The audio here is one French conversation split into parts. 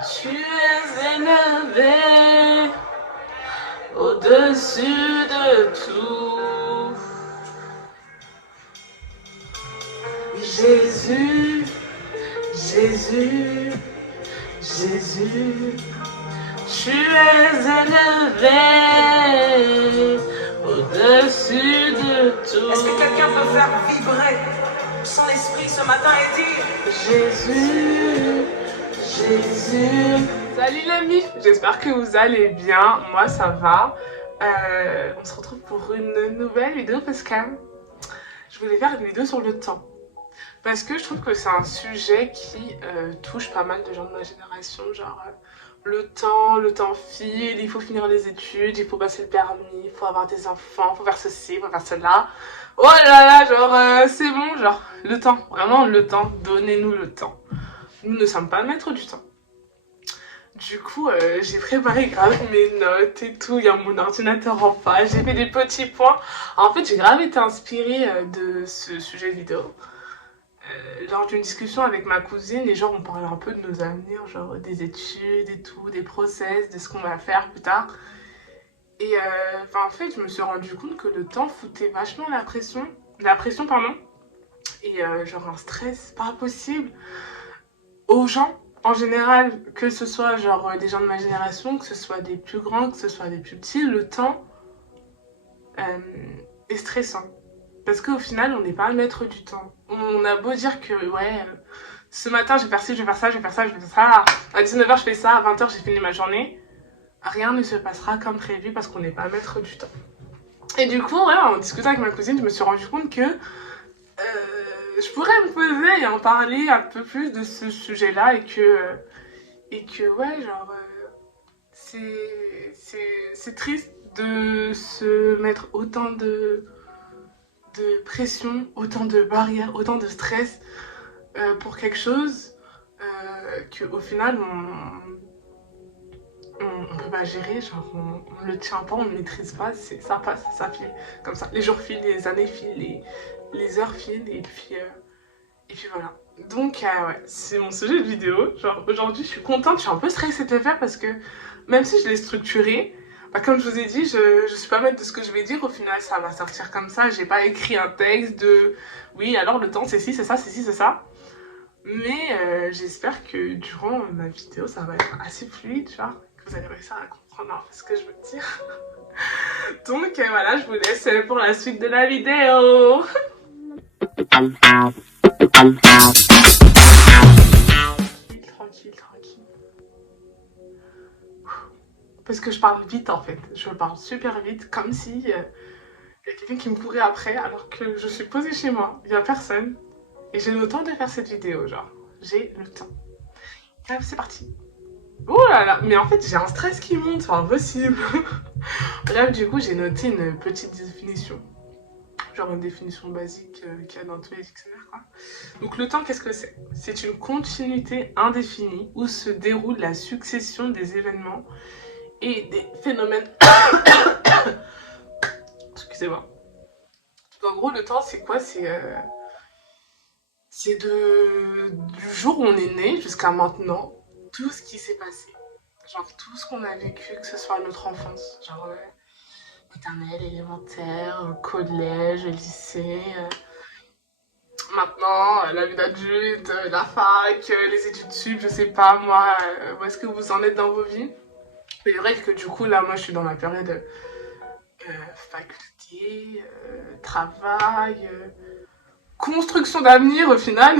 Tu es élevé au-dessus de tout. Jésus, Jésus, Jésus, tu es élevé au-dessus de tout. Est-ce que quelqu'un peut faire vibrer son esprit ce matin et dire Jésus, Jésus. Salut les amis, j'espère que vous allez bien, moi ça va. On se retrouve pour une nouvelle vidéo parce que je voulais faire une vidéo sur le temps. Parce que je trouve que c'est un sujet qui touche pas mal de gens de ma génération, genre le temps file, il faut finir les études, il faut passer le permis, il faut avoir des enfants, il faut faire ceci, il faut faire cela. Oh là là, genre c'est bon, genre le temps, vraiment le temps, donnez-nous le temps. Nous ne sommes pas maîtres du temps. Du coup, j'ai préparé grave mes notes et tout, il y a mon ordinateur en face, j'ai fait des petits points. En fait, j'ai grave été inspirée de ce sujet vidéo. Lors d'une discussion avec ma cousine, les gens ont parlé un peu de nos avenirs, genre des études et tout, des process, de ce qu'on va faire plus tard. Et en fait, je me suis rendu compte que le temps foutait vachement la pression pardon, et genre un stress pas possible aux gens en général, que ce soit genre des gens de ma génération, que ce soit des plus grands, que ce soit des plus petits, le temps euh, est stressant. Parce qu'au final, on n'est pas le maître du temps. On a beau dire que, ouais, ce matin, je vais faire ci, je vais faire ça, je vais faire ça, je vais faire ça. À 19h, je fais ça, à 20h, j'ai fini ma journée. Rien ne se passera comme prévu parce qu'on n'est pas maître du temps. Et du coup, ouais, en discutant avec ma cousine, je me suis rendu compte que je pourrais me poser et en parler un peu plus de ce sujet-là et que ouais, genre, c'est triste de se mettre autant de pression, autant de barrières, autant de stress pour quelque chose qu'au final on peut pas gérer, genre on le tient pas, on ne maîtrise pas, ça passe, ça file comme ça. Les jours filent, les années filent, les heures filent et puis voilà. Donc ouais, c'est mon sujet de vidéo. Genre aujourd'hui je suis contente, je suis un peu stressée de le faire parce que même si je l'ai structuré, bah, comme je vous ai dit, je suis pas maître de ce que je vais dire, au final ça va sortir comme ça, j'ai pas écrit un texte de oui alors le temps c'est ci, c'est ça, c'est ci, c'est ça. Mais j'espère que durant ma vidéo ça va être assez fluide, genre, que vous allez réussir à comprendre un peu ce que je veux dire. Donc voilà, je vous laisse pour la suite de la vidéo. Tranquille, tranquille. Parce que je parle vite en fait. Je parle super vite, comme si y a quelqu'un qui me courait après, alors que je suis posée chez moi, il y a personne. Et j'ai le temps de faire cette vidéo, genre. J'ai le temps. Bref, c'est parti. Oh là là, mais en fait j'ai un stress qui monte, c'est impossible. Bref, du coup j'ai noté une petite définition. Genre une définition basique qu'il y a dans tous les dictionnaires, quoi. Donc le temps, qu'est-ce que c'est? C'est une continuité indéfinie où se déroule la succession des événements et des phénomènes. Excusez-moi. En gros, le temps, c'est quoi? C'est du jour où on est né jusqu'à maintenant, tout ce qui s'est passé. Genre tout ce qu'on a vécu, que ce soit notre enfance, genre maternelle, élémentaire, collège, lycée, maintenant la vie d'adulte, la fac, les études sup, je sais pas moi, où est-ce que vous en êtes dans vos vies. Mais c'est vrai que du coup là, moi je suis dans la période faculté, travail, construction d'avenir au final.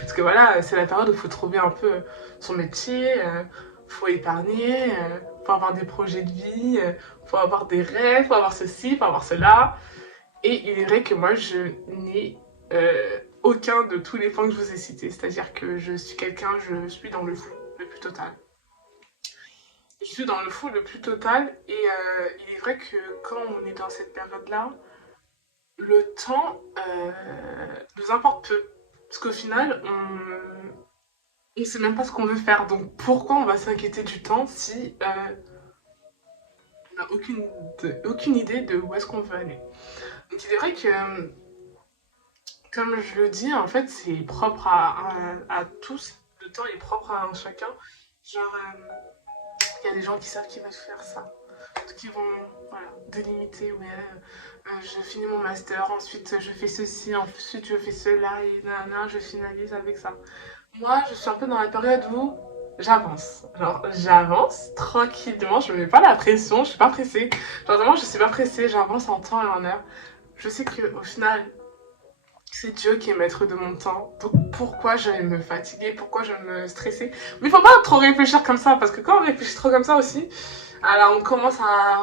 Parce que voilà, c'est la période où il faut trouver un peu son métier, faut épargner, faut avoir des projets de vie, faut avoir des rêves, faut avoir ceci, faut avoir cela. Et il est vrai que moi, je n'ai aucun de tous les points que je vous ai cités. C'est-à-dire que je suis quelqu'un, je suis dans le flou le plus total. Je suis dans le flou le plus total et il est vrai que quand on est dans cette période-là, le temps nous importe peu. Parce qu'au final, on sait même pas ce qu'on veut faire. Donc pourquoi on va s'inquiéter du temps si on n'a aucune idée de où est-ce qu'on veut aller. Donc il est vrai que, comme je le dis, en fait, c'est propre à tous. le temps est propre à chacun. Genre, il y a des gens qui savent qu'ils veulent faire ça. Qui vont, voilà, délimiter, ouais, je finis mon master, ensuite je fais ceci, ensuite je fais cela, et nanana, je finalise avec ça. Moi, je suis un peu dans la période où j'avance. Genre, j'avance tranquillement, je me mets pas la pression, je suis pas pressée. Genre, vraiment, je suis pas pressée, j'avance en temps et en heure. Je sais que au final, c'est Dieu qui est maître de mon temps. Donc pourquoi je vais me fatiguer, pourquoi je vais me stresser. Mais il faut pas trop réfléchir comme ça, parce que quand on réfléchit trop comme ça aussi, alors on commence à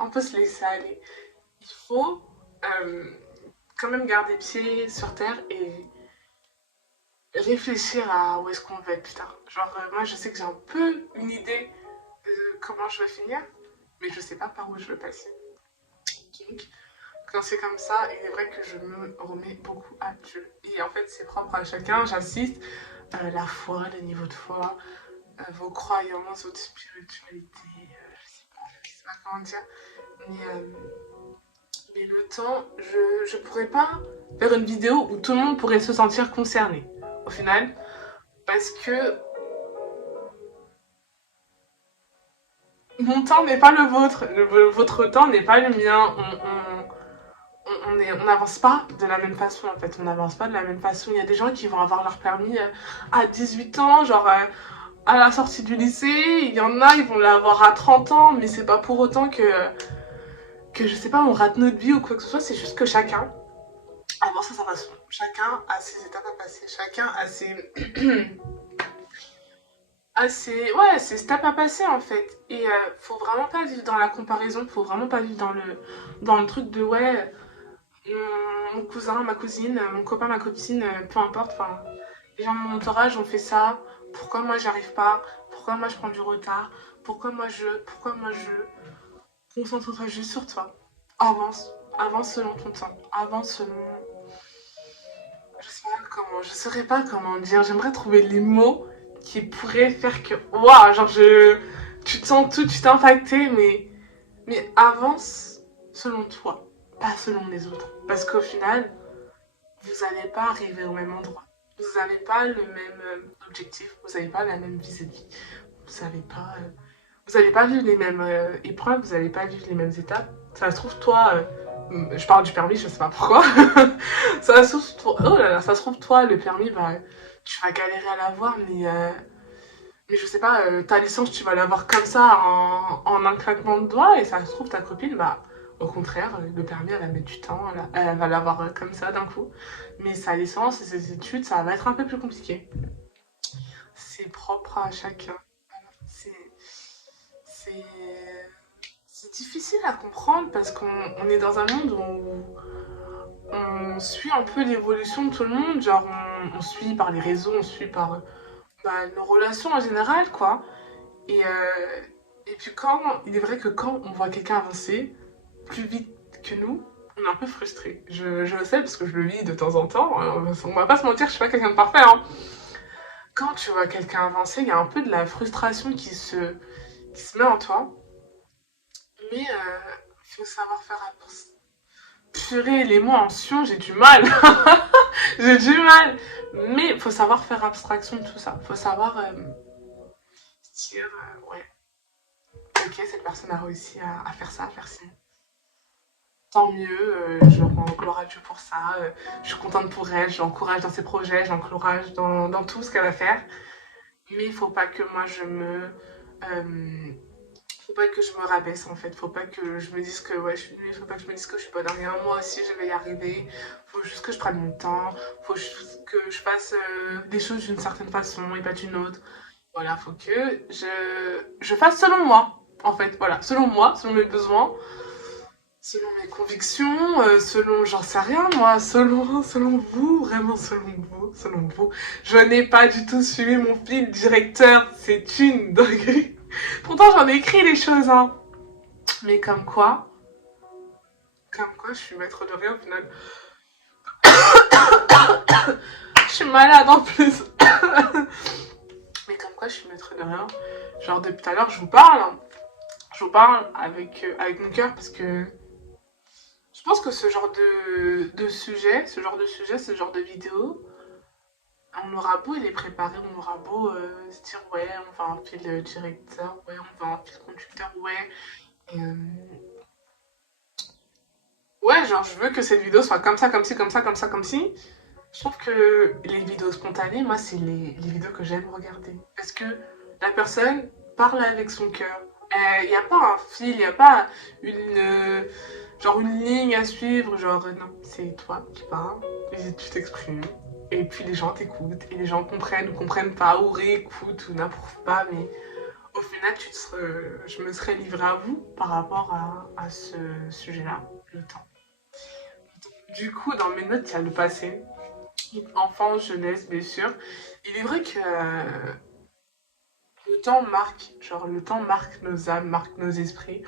un peu se laisser aller. Il faut euh, quand même garder pied sur terre et réfléchir à où est-ce qu'on veut être plus tard. Genre, moi, je sais que j'ai un peu une idée de comment je vais finir, mais je sais pas par où je veux passer. Donc, quand c'est comme ça, il est vrai que je me remets beaucoup à Dieu. Et en fait, c'est propre à chacun, j'insiste. La foi, le niveau de foi, vos croyances, votre spiritualité, je sais pas comment dire. Mais, mais le temps, je pourrais pas faire une vidéo où tout le monde pourrait se sentir concerné, au final. Parce que mon temps n'est pas le vôtre, votre temps n'est pas le mien. On n'avance pas de la même façon en fait, on n'avance pas de la même façon. Il y a des gens qui vont avoir leur permis à 18 ans, genre à la sortie du lycée. Il y en a, ils vont l'avoir à 30 ans, mais c'est pas pour autant que je sais pas, on rate notre vie ou quoi que ce soit. C'est juste que chacun avance à sa façon. Chacun a ses étapes à passer, chacun a ses. Ouais, c'est step à passer en fait. Et faut vraiment pas vivre dans la comparaison, faut vraiment pas vivre dans le truc de ouais, mon cousin, ma cousine, mon copain, ma copine, peu importe. Enfin, les gens de mon entourage ont fait ça. Pourquoi moi j'y arrive pas? Pourquoi moi je prends du retard? Pourquoi moi je. Concentre-toi juste sur toi. Avance. Avance selon ton temps. Avance selon. Je saurais pas comment dire. J'aimerais trouver les mots qui pourraient faire que. Waouh, genre tu te sens tout, tu t'es impacté, mais avance selon toi, pas selon les autres. Parce qu'au final, vous n'allez pas arriver au même endroit. Vous n'avez pas le même objectif, vous n'avez pas la même visée de vie. Vous n'avez pas, vous n'allez pas vivre les mêmes épreuves, vous n'allez pas vivre les mêmes étapes. Ça se trouve, toi, je parle du permis, je sais pas pourquoi. Ça se trouve, toi, oh là là, ça se trouve, toi, le permis, bah, tu vas galérer à l'avoir, mais je sais pas, ta licence, tu vas l'avoir comme ça en un claquement de doigts, et ça se trouve, ta copine, bah, au contraire, le permis, elle va mettre du temps, elle va l'avoir comme ça d'un coup. Mais sa licence et ses études, ça va être un peu plus compliqué. C'est propre à chacun. C'est c'est c'est difficile à comprendre parce qu'on est dans un monde où on suit un peu l'évolution de tout le monde. Genre, on suit par les réseaux, on suit par bah, nos relations en général, quoi. Et, euh, et puis il est vrai que quand on voit quelqu'un avancer plus vite que nous, on est un peu frustré. Je le sais parce que je le vis de temps en temps. On va pas se mentir, je suis pas quelqu'un de parfait, hein. Quand tu vois quelqu'un avancer, il y a un peu de la frustration qui se met en toi. Mais il faut savoir faire attention. Purée, les mots en sion, j'ai du mal. J'ai du mal. Mais il faut savoir faire abstraction de tout ça. Il faut savoir se dire, ouais, ok, cette personne a réussi à faire ça, à faire ci. Tant mieux, je rends gloire à Dieu pour ça. Je suis contente pour elle, je l'encourage dans ses projets, je l'encourage dans tout ce qu'elle va faire. Mais il faut pas que moi je me. Faut pas que je me rabaisse en fait. Faut pas que je me dise que ouais, je suis nulle. Faut pas que je me dise que je suis pas dans rien. Moi aussi, je vais y arriver. Faut juste que je prenne mon temps. Faut juste que je fasse des choses d'une certaine façon et pas d'une autre. Voilà, faut que je fasse selon moi. En fait, voilà, selon moi, selon mes besoins, selon mes convictions, selon, j'en sais rien moi, selon vous, vraiment selon vous, selon vous. Je n'ai pas du tout suivi mon fil directeur, c'est une dinguerie. Pourtant j'en ai écrit les choses, hein. Mais comme quoi je suis maître de rien au final. Je suis malade en plus. Mais comme quoi je suis maître de rien. Genre depuis tout à l'heure je vous parle, hein. Je vous parle avec mon cœur parce que je pense que ce genre de sujet, ce genre de vidéo, on aura beau les préparer, on aura beau se dire ouais, on va un fil directeur, ouais, on va un fil conducteur, ouais. Et, ouais, genre je veux que cette vidéo soit comme ça, comme ci, comme ça, comme ça, comme ci. Je trouve que les vidéos spontanées, moi, c'est les vidéos que j'aime regarder. Parce que la personne parle avec son cœur. Il n'y a pas un fil, il n'y a pas genre une ligne à suivre. Genre, non, c'est toi qui parles, et tu t'exprimes. Et puis les gens t'écoutent, et les gens comprennent ou comprennent pas, ou réécoutent ou n'approuvent pas. Mais au final, je me serais livrée à vous par rapport à ce sujet-là, le temps. Du coup, dans mes notes, il y a le passé. Enfance, jeunesse, bien sûr. Il est vrai que le temps marque, genre le temps marque nos âmes, marque nos esprits.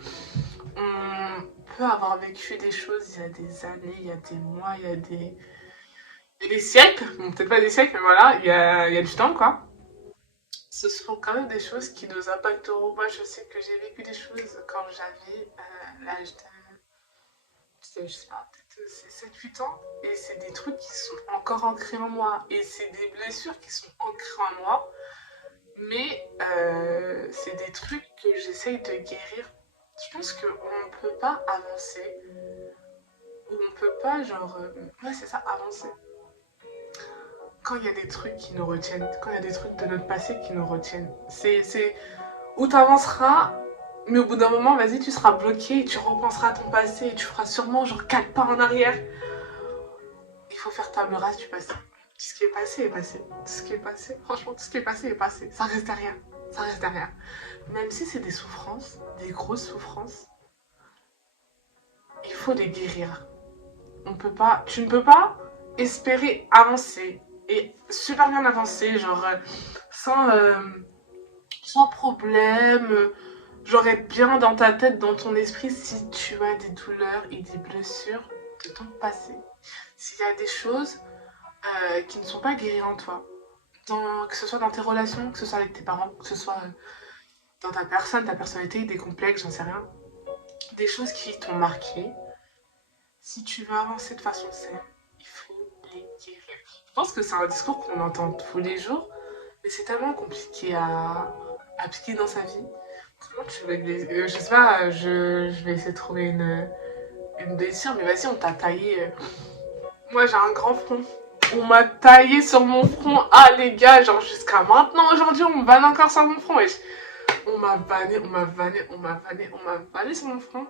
On peut avoir vécu des choses il y a des années, il y a des mois, il y a des siècles. Bon, peut-être pas des siècles, mais voilà, il y a du temps, quoi. Ce sont quand même des choses qui nous impacteront. Moi, je sais que j'ai vécu des choses quand j'avais l'âge de je sais pas, peut-être 7-8 ans. Et c'est des trucs qui sont encore ancrés en moi. Et c'est des blessures qui sont ancrées en moi. Mais c'est des trucs que j'essaye de guérir. Je pense qu'on ne peut pas avancer. Ou on peut pas, genre. Ouais, c'est ça, avancer. Quand il y a des trucs qui nous retiennent. Quand il y a des trucs de notre passé qui nous retiennent. C'est où tu avanceras. Mais au bout d'un moment, vas-y, tu seras bloqué, tu repenseras à ton passé et tu feras sûrement genre 4 pas en arrière. Il faut faire table rase du passé. Tout ce qui est passé est passé. Tout ce qui est passé, franchement, tout ce qui est passé est passé. Ça reste derrière. Ça reste derrière. Même si c'est des souffrances, des grosses souffrances, il faut les guérir. Tu ne peux pas espérer avancer et super bien avancer, genre sans, sans problème, genre être bien dans ta tête, dans ton esprit si tu as des douleurs et des blessures de ton passé. S'il y a des choses qui ne sont pas guéries en toi, que ce soit dans tes relations, que ce soit avec tes parents, que ce soit dans ta personne, ta personnalité, des complexes, j'en sais rien, des choses qui t'ont marqué, si tu veux avancer de façon saine, il faut les guérir. Je pense que c'est un discours qu'on entend tous les jours, mais c'est tellement compliqué à appliquer dans sa vie. Comment tu veux je sais pas, je vais essayer de trouver une blessure, mais vas-y, on t'a taillé. Moi, j'ai un grand front. On m'a taillé sur mon front. Ah, les gars, genre jusqu'à maintenant, aujourd'hui, on me vanne encore sur mon front. Wesh. On m'a vanné, on m'a vanné, on m'a vanné, on m'a vanné sur mon front.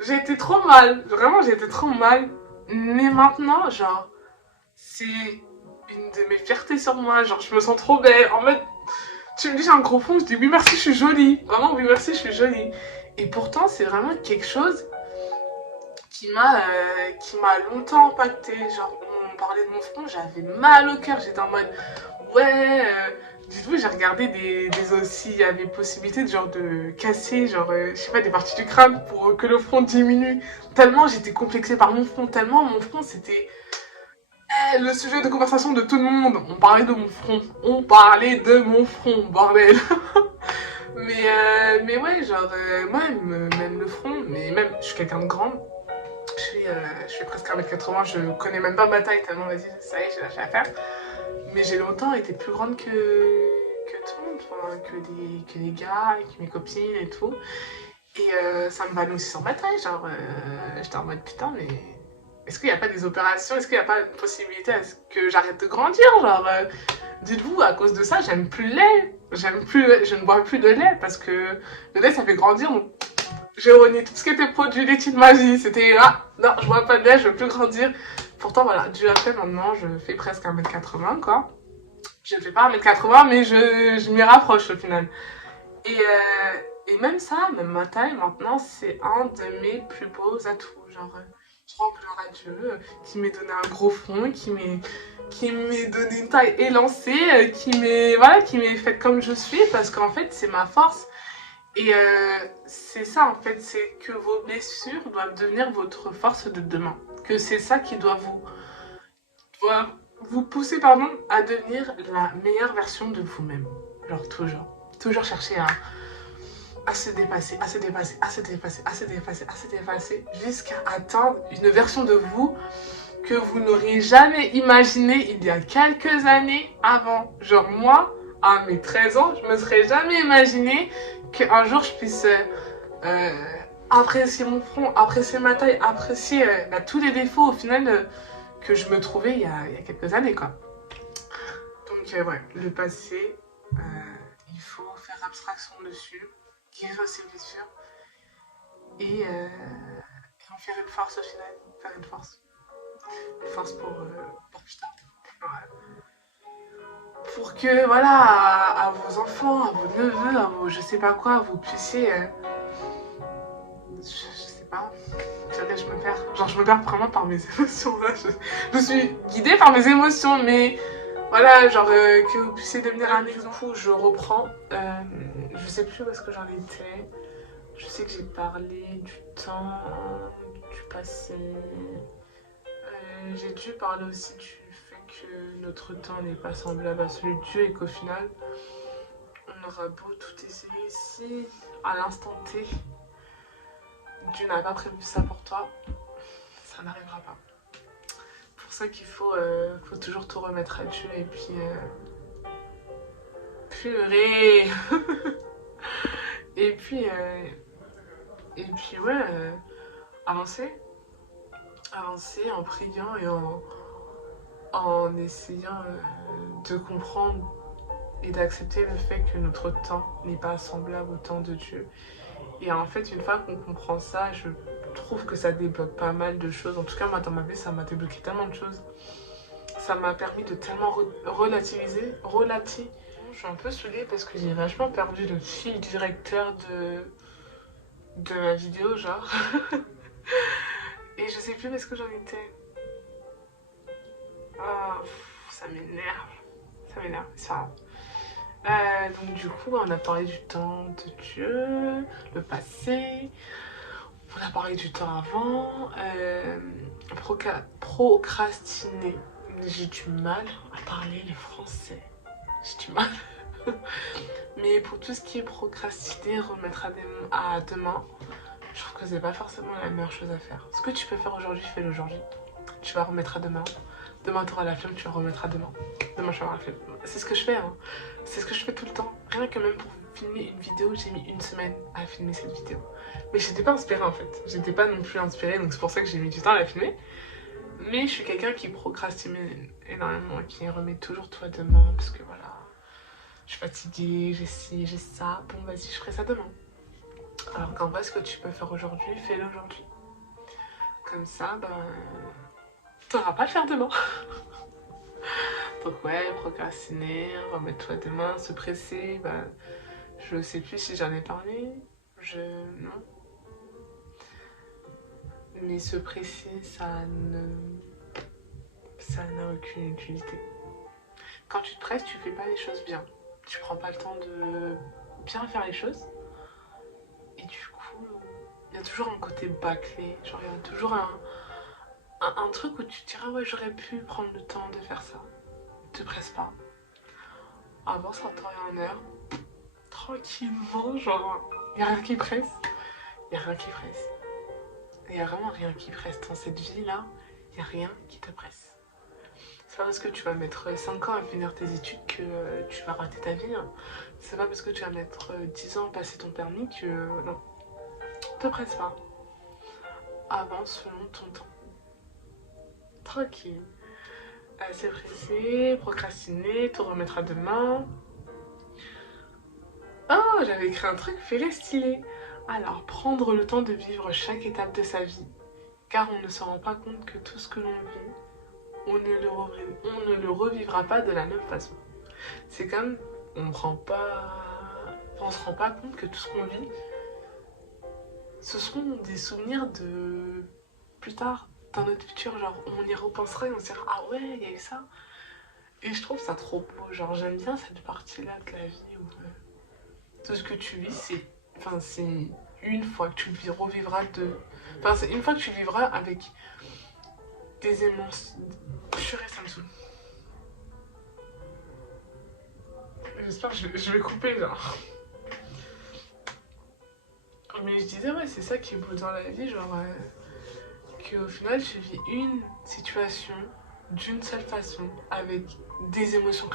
J'ai été trop mal. Vraiment, j'ai été trop mal. Mais maintenant, genre, c'est une de mes fiertés sur moi. Genre, je me sens trop belle. En mode, tu me dis j'ai un gros front, je dis oui, merci, je suis jolie. Vraiment, oui, merci, je suis jolie. Et pourtant, c'est vraiment quelque chose qui m'a longtemps impacté. Genre, on parlait de mon front, j'avais mal au cœur. J'étais en mode, ouais, dites-vous, j'ai regardé des os, s'il y avait possibilité de genre de casser, genre, je sais pas, des parties du crâne pour que le front diminue. Tellement j'étais complexée par mon front, tellement mon front c'était le sujet de conversation de tout le monde. On parlait de mon front, on parlait de mon front, bordel. Mais ouais, genre, moi, même le front, mais même, je suis quelqu'un de grande. Je fais presque 1m80, je connais même pas ma taille tellement, vas-y, ça y est, j'ai lâché l'affaire. Mais j'ai longtemps été plus grande que tout le monde, enfin, que les gars, que mes copines et tout. Et ça me valait aussi sur ma taille, genre, j'étais en mode putain, mais est-ce qu'il n'y a pas des opérations, est-ce qu'il n'y a pas une possibilité à ce que j'arrête de grandir, genre, dites-vous, à cause de ça, j'aime plus le lait, je ne bois plus de lait parce que le lait ça fait grandir, donc j'ai renié tout ce qui était produit laitier de ma vie. C'était ah non, je bois pas de lait, je veux plus grandir. Pourtant, voilà, Dieu a fait maintenant, je fais presque 1m80, quoi. Je ne fais pas 1m80, mais je m'y rapproche au final. Et même ça, même ma taille, maintenant, c'est un de mes plus beaux atouts. Genre, je rends gloire à Dieu, qui m'ait donné un gros front, qui m'ait donné une taille élancée, voilà, qui m'ait faite comme je suis, parce qu'en fait, c'est ma force. Et c'est ça en fait, c'est que vos blessures doivent devenir votre force de demain. Que c'est ça qui doit vous pousser pardon, à devenir la meilleure version de vous-même. Alors toujours, toujours chercher à se dépasser, à se dépasser, à se dépasser, à se dépasser, à se dépasser, jusqu'à atteindre une version de vous que vous n'auriez jamais imaginé il y a quelques années avant. Genre moi, à mes 13 ans, je me serais jamais imaginé qu'un jour je puisse apprécier mon front, apprécier ma taille, apprécier tous les défauts au final que je me trouvais il y a quelques années quoi. Donc ouais, le passé, il faut faire abstraction dessus, guérir ses blessures et en faire une force au final, faire une force. Une force pour plus tard. Ouais. Pour que voilà, à vos enfants, à vos neveux, à vos je sais pas quoi, vous puissiez je sais pas. Je me perds. Genre, je me perds vraiment par mes émotions. Là. Je suis guidée par mes émotions, mais voilà, genre que vous puissiez devenir un exemple. Du coup, je reprends. Je sais plus où est-ce que j'en étais. Je sais que j'ai parlé du temps, du passé. J'ai dû parler aussi du fait que notre temps n'est pas semblable à celui de Dieu et qu'au final, on aura beau tout essayer ici, à l'instant T. Dieu n'a pas prévu ça pour toi, ça n'arrivera pas. C'est pour ça qu'il faut toujours tout remettre à Dieu et puis pleurer. et puis ouais, avancer en priant et en essayant de comprendre et d'accepter le fait que notre temps n'est pas semblable au temps de Dieu. Et en fait, une fois qu'on comprend ça, je trouve que ça débloque pas mal de choses. En tout cas, moi, dans ma vie, ça m'a débloqué tellement de choses. Ça m'a permis de tellement relativiser. Je suis un peu saoulée parce que j'ai vachement perdu le fil directeur de ma vidéo, genre. Et je sais plus où est-ce que j'en étais. Oh, ça m'énerve. Ça m'énerve, c'est ça. Donc du coup, on a parlé du temps de Dieu, le passé, on a parlé du temps avant, procrastiner. J'ai du mal à parler le français. J'ai du mal. Mais pour tout ce qui est procrastiner, remettre à demain, je trouve que c'est pas forcément la meilleure chose à faire. Ce que tu peux faire aujourd'hui, fais-le aujourd'hui. Tu vas remettre à demain. Demain, tu auras la flemme, tu vas remettre à demain. Demain, je vais avoir la flemme. C'est ce que je fais, hein. C'est ce que je fais tout le temps. Rien que même pour filmer une vidéo, j'ai mis une semaine à filmer cette vidéo. Mais j'étais pas inspirée en fait. J'étais pas non plus inspirée, donc c'est pour ça que j'ai mis du temps à la filmer. Mais je suis quelqu'un qui procrastine énormément, qui remet toujours tout à demain, parce que voilà, je suis fatiguée, j'ai ci, j'ai ça. Bon, vas-y, je ferai ça demain. Alors qu'en vrai, ce que tu peux faire aujourd'hui, fais-le aujourd'hui. Comme ça, t'auras pas à le faire demain. Donc ouais, procrastiner, remettre-toi demain, se presser, je sais plus si j'en ai parlé, non. Mais se presser, ça n'a aucune utilité. Quand tu te presses, tu fais pas les choses bien. Tu prends pas le temps de bien faire les choses. Et du coup, il y a toujours un côté bâclé, genre il y a toujours un truc où tu te diras ouais, j'aurais pu prendre le temps de faire ça. Te presse pas. Avance en temps et en heure. Tranquillement, genre, y a rien qui presse. Y a rien qui presse. Y a vraiment rien qui presse dans cette vie-là. Y a rien qui te presse. C'est pas parce que tu vas mettre 5 ans à finir tes études que tu vas rater ta vie. Hein. C'est pas parce que tu vas mettre 10 ans à passer ton permis que... non. Te presse pas. Avance selon ton temps. Tranquille. Se presser, procrastiner, te remettre à demain. Oh, j'avais écrit un truc ferré stylé. Alors, prendre le temps de vivre chaque étape de sa vie. Car on ne se rend pas compte que tout ce que l'on vit, on ne le revivra pas de la même façon. C'est comme, on se rend pas compte que tout ce qu'on vit, ce seront des souvenirs de plus tard, dans notre futur. Genre, on y repensera et on se dira, ah ouais, il y a eu ça. Et je trouve ça trop beau. Genre, j'aime bien cette partie-là de la vie où tout ce que tu vis, c'est une fois que tu le revivras c'est une fois que tu vivras avec des émotions. Purée, ça me saoule. J'espère que je vais couper, genre. Mais je disais, ouais, c'est ça qui est beau dans la vie, genre, qu'au final tu vis une situation d'une seule façon, avec des émotions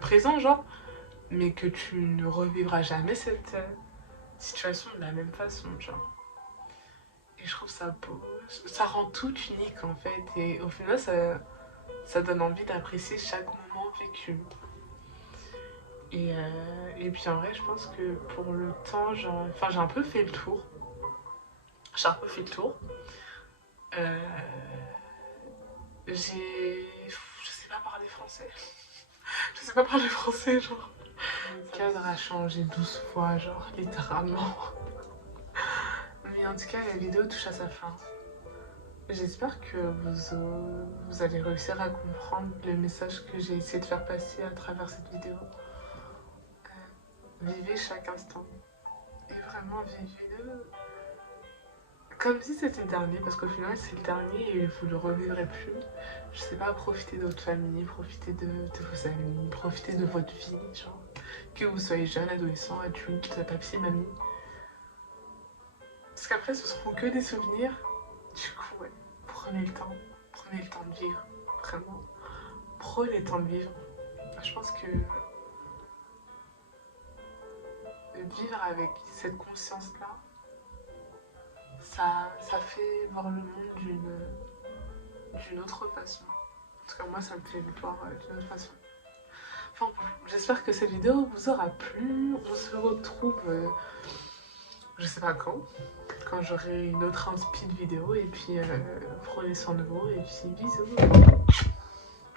présentes, genre, mais que tu ne revivras jamais cette situation de la même façon, genre. Et je trouve ça beau, ça rend tout unique en fait, et au final ça donne envie d'apprécier chaque moment vécu. Et puis en vrai, je pense que pour le temps, genre, enfin, j'ai un peu fait le tour. J'ai un peu fait le tour. Euh, Je sais pas parler français. Je sais pas parler français, genre. Le cadre a changé 12 fois, genre, littéralement. Mais en tout cas, la vidéo touche à sa fin. J'espère que vous allez réussir à comprendre le message que j'ai essayé de faire passer à travers cette vidéo. Vivez chaque instant. Et vraiment, vivez-le comme si c'était le dernier, parce qu'au final, c'est le dernier et vous le revivrez plus. Je sais pas, profitez de votre famille, profitez de vos amis, profitez de votre vie, genre. Que vous soyez jeune, adolescent, adulte, papier, mamie. Parce qu'après, ce seront que des souvenirs. Du coup, ouais, prenez le temps de vivre. Vraiment, prenez le temps de vivre. Je pense que vivre avec cette conscience-là, ça fait voir le monde d'une autre façon. En tout cas, moi, ça me fait voir d'une autre façon. Enfin bon, j'espère que cette vidéo vous aura plu. On se retrouve, je sais pas quand j'aurai une autre speed vidéo. Et puis, prenez soin de vous et puis bisous.